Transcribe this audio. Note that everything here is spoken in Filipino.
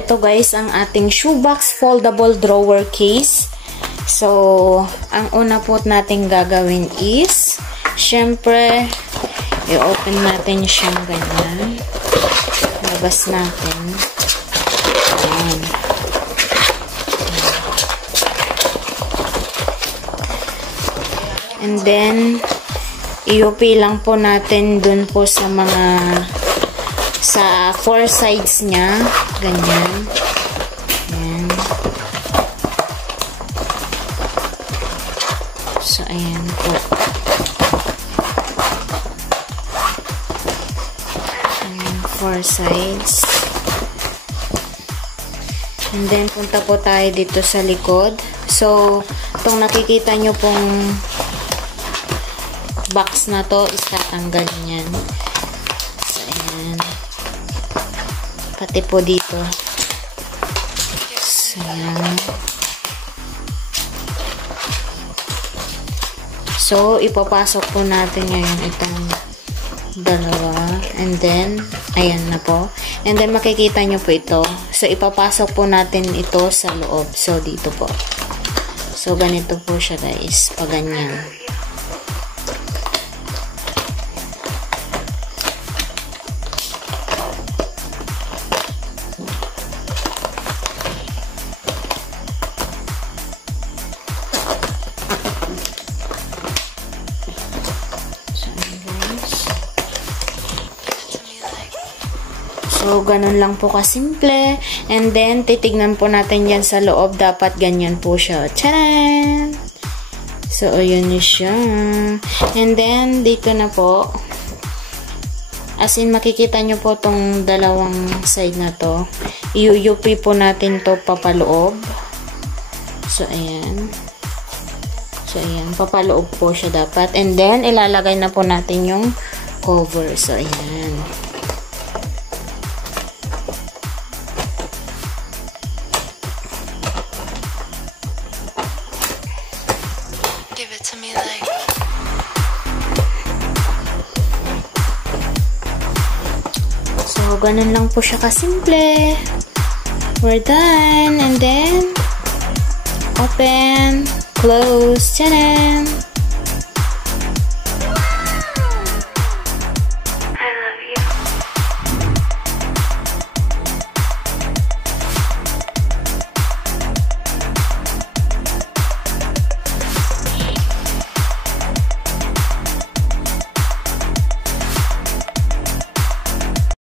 Ito guys, ang ating shoebox foldable drawer case. So, ang una po natin gagawin is, syempre, i-open natin siyang ganyan. Labas natin. Ayan. And then, i-UP lang po natin dun po sa mga sa 4 sides niya. Ganyan. Ayan. So, ayan po. Ayan, 4 sides. And then, punta po tayo dito sa likod. So, itong nakikita nyo pong box na to is tatanggal niyan. So, ayan. Pati po dito. So, ayan. So, ipapasok po natin ngayon itong dalawa. And then, ayan na po. And then, makikita nyo po ito. So, ipapasok po natin ito sa loob. So, dito po. So, ganito po siya guys. Pag ganyan. So, ganun lang po kasimple. And then, titignan po natin yan sa loob. Dapat ganyan po siya. Tcharan! So, ayun siya. And then, dito na po. As in, makikita nyo po tong dalawang side na to. I-UP po natin to papaloob. So, ayan. So, ayan. Papaloob po siya dapat. And then, ilalagay na po natin yung cover. So, ayan. To me like so, ganun lang po siya kasimple. We're done. And then, open, close, tcharam!